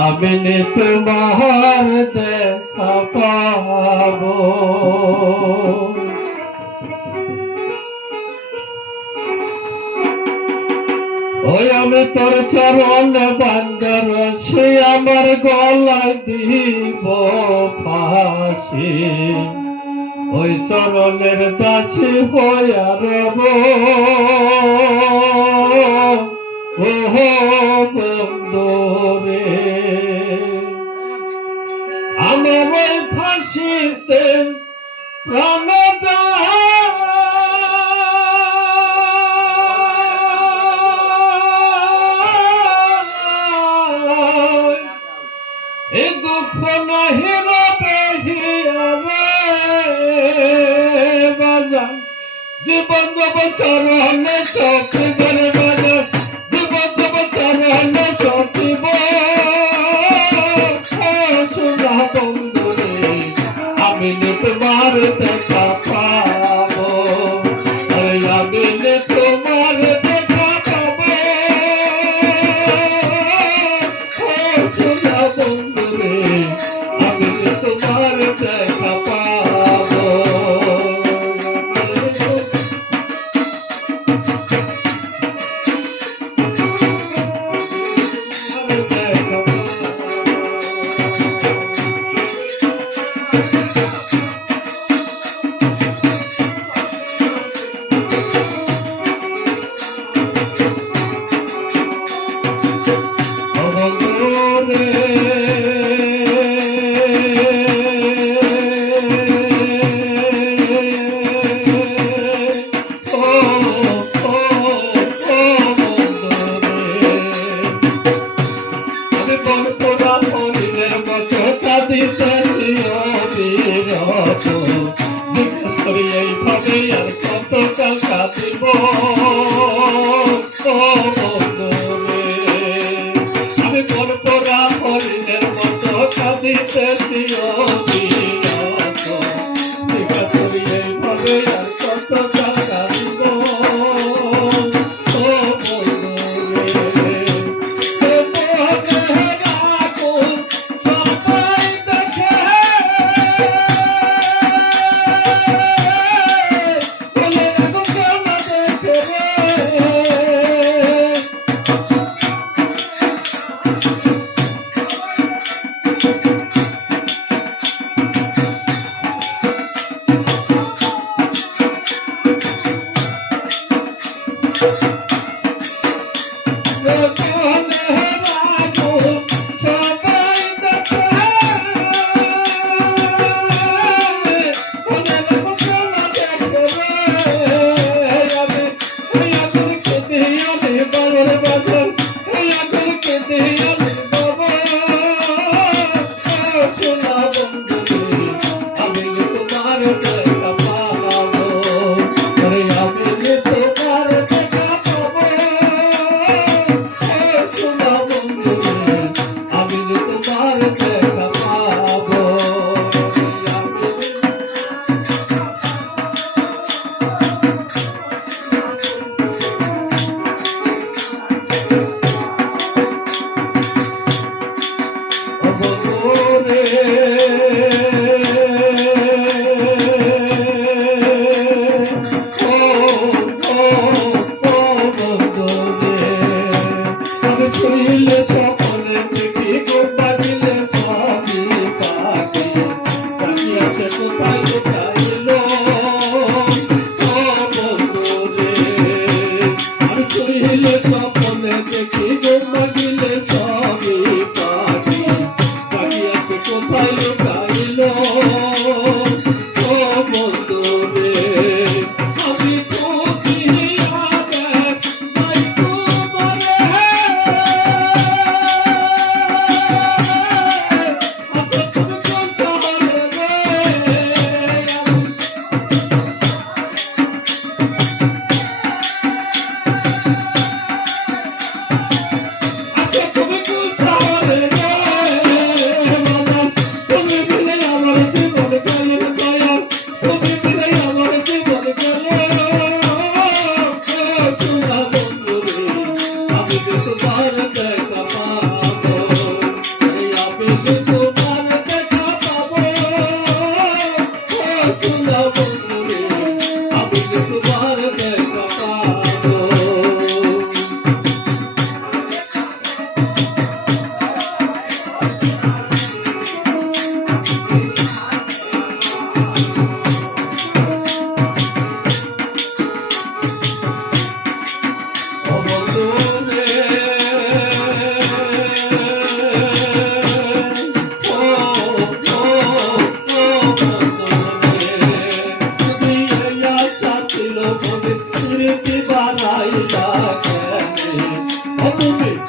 আমি তোমার দেখা পাবো। ওই আমি তোর চরণ বান্দার সে আমার গলায় দিব ফাঁসি, ওই চরণের দাসী হইয়া রব। ওহো বন্ধু রে, আমার ওই ফাঁসিতে প্রাণ যায়, এ দুঃখ নাহি রবে হিয়ারে বাজান, জীবন যাব চরণে সখিব রে বাজান, জীবন যাব চরণে সখিব। শোনা বন্ধু রে, আমি তোমার দেখা পাবো, আমি তোমার দেখা পাবো। শোনা বন্ধু রে, আমি তোমার দেখা পাবো। এইভাবে আর কতকাল কাটিব আমি পরপরা হরিণের মতো কাঁদিতেছি এইভাবে আর কতকাল কাটিব।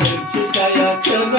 শিখাইয়া কেন